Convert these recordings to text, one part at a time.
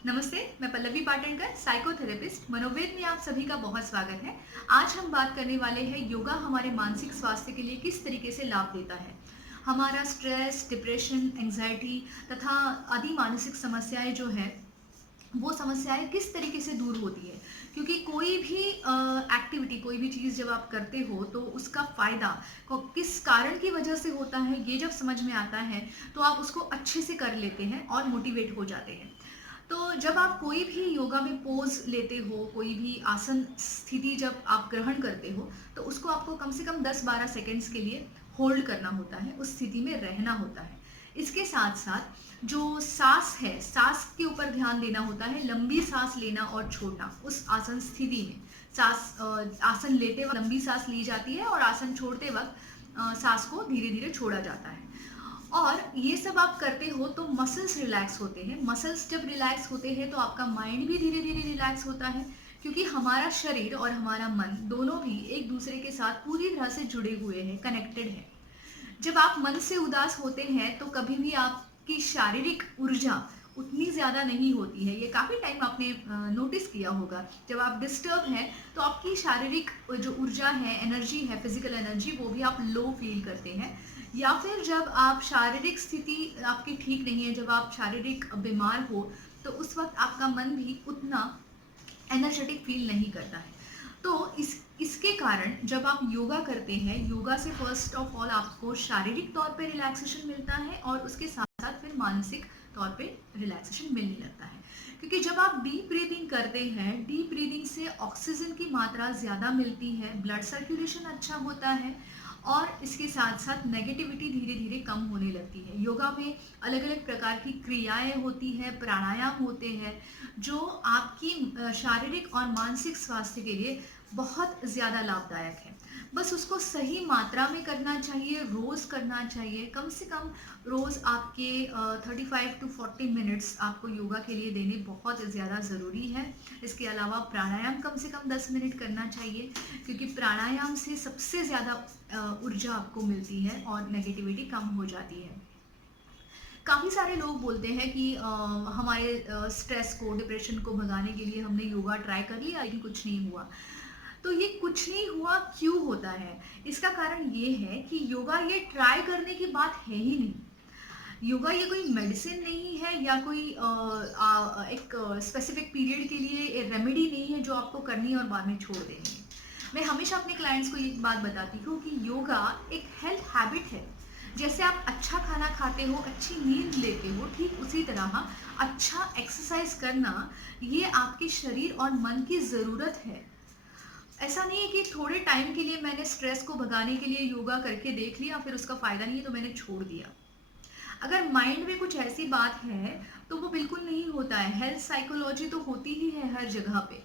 नमस्ते, मैं पल्लवी पाटणकर, साइकोथेरेपिस्ट। मनोवेद में आप सभी का बहुत स्वागत है। आज हम बात करने वाले हैं योगा हमारे मानसिक स्वास्थ्य के लिए किस तरीके से लाभ देता है। हमारा स्ट्रेस, डिप्रेशन, एंजाइटी तथा आदि मानसिक समस्याएं जो है वो समस्याएं किस तरीके से दूर होती है। क्योंकि कोई भी एक्टिविटी, कोई भी चीज़ जब आप करते हो तो उसका फ़ायदा किस कारण की वजह से होता है, ये जब समझ में आता है तो आप उसको अच्छे से कर लेते हैं और मोटिवेट हो जाते हैं। तो जब आप कोई भी योगा में पोज लेते हो, कोई भी आसन स्थिति जब आप ग्रहण करते हो, तो उसको आपको कम से कम 10-12 सेकंड्स के लिए होल्ड करना होता है, उस स्थिति में रहना होता है। इसके साथ साथ जो सांस है, सांस के ऊपर ध्यान देना होता है, लंबी सांस लेना और छोड़ना उस आसन स्थिति में। आसन लेते वक्त लंबी सांस ली जाती है और आसन छोड़ते वक्त सांस को धीरे धीरे छोड़ा जाता है। और ये सब आप करते हो तो मसल्स रिलैक्स होते हैं। मसल्स जब रिलैक्स होते हैं तो आपका माइंड भी धीरे धीरे रिलैक्स होता है, क्योंकि हमारा शरीर और हमारा मन दोनों भी एक दूसरे के साथ पूरी तरह से जुड़े हुए हैं, कनेक्टेड है। जब आप मन से उदास होते हैं तो कभी भी आपकी शारीरिक ऊर्जा उतनी ज़्यादा नहीं होती है। ये काफ़ी टाइम आपने नोटिस किया होगा। जब आप डिस्टर्ब हैं तो आपकी शारीरिक जो ऊर्जा है, एनर्जी है, फिजिकल एनर्जी, वो भी आप लो फील करते हैं। या फिर जब आप शारीरिक स्थिति आपकी ठीक नहीं है, जब आप शारीरिक बीमार हो, तो उस वक्त आपका मन भी उतना एनर्जेटिक फील नहीं करता है। तो इसके कारण जब आप योगा करते हैं, योगा से फर्स्ट ऑफ ऑल आपको शारीरिक तौर पे रिलैक्सेशन मिलता है और उसके साथ साथ फिर मानसिक तौर पे रिलैक्सेशन मिलने लगता है। क्योंकि जब आप डीप ब्रीदिंग करते हैं, डीप ब्रीदिंग से ऑक्सीजन की मात्रा ज़्यादा मिलती है, ब्लड सर्कुलेशन अच्छा होता है और इसके साथ साथ नेगेटिविटी धीरे धीरे कम होने लगती है। योगा में अलग अलग प्रकार की क्रियाएं होती हैं, प्राणायाम होते हैं, जो आपकी शारीरिक और मानसिक स्वास्थ्य के लिए बहुत ज़्यादा लाभदायक है। बस उसको सही मात्रा में करना चाहिए, रोज़ करना चाहिए। कम से कम रोज़ आपके 35 to 40 मिनट्स आपको योगा के लिए देने बहुत ज़्यादा ज़रूरी है। इसके अलावा प्राणायाम कम से कम 10 मिनट करना चाहिए, क्योंकि प्राणायाम से सबसे ज़्यादा ऊर्जा आपको मिलती है और नेगेटिविटी कम हो जाती है। काफ़ी सारे लोग बोलते हैं कि हमारे स्ट्रेस को, डिप्रेशन को भगाने के लिए हमने योगा ट्राई कर लिया लेकिन कुछ नहीं हुआ। तो ये कुछ नहीं हुआ क्यों होता है? इसका कारण ये है कि योगा ये ट्राई करने की बात है ही नहीं। योगा ये कोई मेडिसिन नहीं है या कोई एक स्पेसिफिक पीरियड के लिए रेमेडी नहीं है जो आपको करनी है और बाद में छोड़ देनी है। मैं हमेशा अपने क्लाइंट्स को एक बात बताती हूँ कि योगा एक हेल्थ हैबिट है। जैसे आप अच्छा खाना खाते हो, अच्छी नींद लेते हो, ठीक उसी तरह अच्छा एक्सरसाइज करना ये आपके शरीर और मन की ज़रूरत है। ऐसा नहीं है कि थोड़े टाइम के लिए मैंने स्ट्रेस को भगाने के लिए योगा करके देख लिया, फिर उसका फ़ायदा नहीं है तो मैंने छोड़ दिया। अगर माइंड में कुछ ऐसी बात है तो वो बिल्कुल नहीं होता है। हेल्थ साइकोलॉजी तो होती ही है हर जगह पे।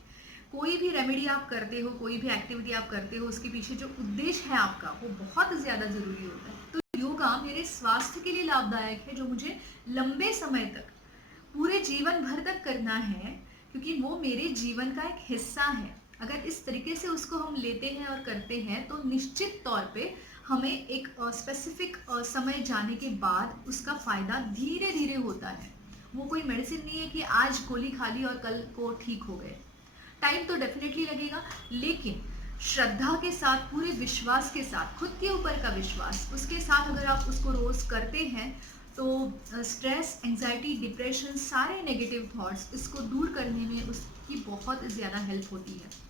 कोई भी रेमेडी आप करते हो, कोई भी एक्टिविटी आप करते हो, उसके पीछे जो उद्देश्य है आपका वो बहुत ज़्यादा ज़रूरी होता है। तो योगा मेरे स्वास्थ्य के लिए लाभदायक है, जो मुझे लंबे समय तक, पूरे जीवन भर तक करना है, क्योंकि वो मेरे जीवन का एक हिस्सा है। अगर इस तरीके से उसको हम लेते हैं और करते हैं तो निश्चित तौर पे हमें एक स्पेसिफिक समय जाने के बाद उसका फ़ायदा धीरे धीरे होता है। वो कोई मेडिसिन नहीं है कि आज गोली खा ली और कल को ठीक हो गए। टाइम तो डेफिनेटली लगेगा, लेकिन श्रद्धा के साथ, पूरे विश्वास के साथ, खुद के ऊपर का विश्वास, उसके साथ अगर आप उसको रोज़ करते हैं तो स्ट्रेस, एंजाइटी, डिप्रेशन, सारे नेगेटिव थॉट्स, इसको दूर करने में उसकी बहुत ज़्यादा हेल्प होती है।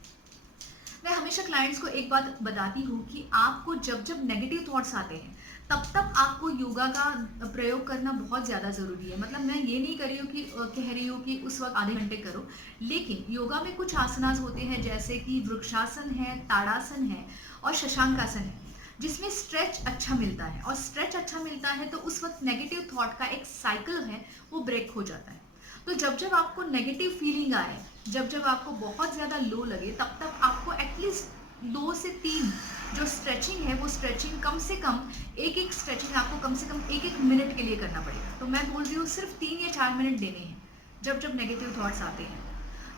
मैं हमेशा क्लाइंट्स को एक बात बताती हूँ कि आपको जब जब नेगेटिव थॉट्स आते हैं तब तक आपको योगा का प्रयोग करना बहुत ज़्यादा ज़रूरी है। मतलब मैं ये नहीं कर रही हूँ कि कह रही हूँ कि उस वक्त आधे घंटे करो, लेकिन योगा में कुछ आसनास होते हैं जैसे कि वृक्षासन है, ताड़ासन है और शशांकासन है, जिसमें स्ट्रेच अच्छा मिलता है। और स्ट्रेच अच्छा मिलता है तो उस वक्त नेगेटिव थॉट का एक साइकिल है वो ब्रेक हो जाता है। तो जब जब आपको नेगेटिव फीलिंग आए, जब जब आपको बहुत ज़्यादा लो लगे, तब तक आपको एटलीस्ट 2 से 3 जो स्ट्रेचिंग है, वो स्ट्रेचिंग कम से कम एक एक स्ट्रेचिंग आपको कम से कम एक एक मिनट के लिए करना पड़ेगा। तो मैं बोल रही हूँ सिर्फ 3 या 4 मिनट देने हैं जब जब नेगेटिव थॉट्स आते हैं।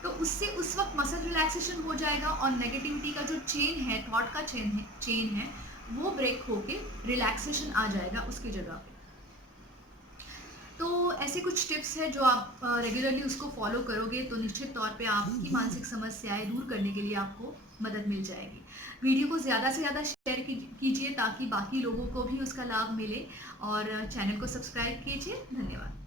तो उससे उस वक्त मसल रिलैक्सेशन हो जाएगा और नेगेटिविटी का जो चेन है, थॉट का चेन है वो ब्रेक होके रिलैक्सेशन आ जाएगा उसकी जगह पे। तो ऐसे कुछ टिप्स हैं जो आप रेगुलरली उसको फॉलो करोगे तो निश्चित तौर पे आपकी मानसिक समस्याएं दूर करने के लिए आपको मदद मिल जाएगी। वीडियो को ज़्यादा से ज़्यादा शेयर कीजिए ताकि बाकी लोगों को भी उसका लाभ मिले, और चैनल को सब्सक्राइब कीजिए। धन्यवाद।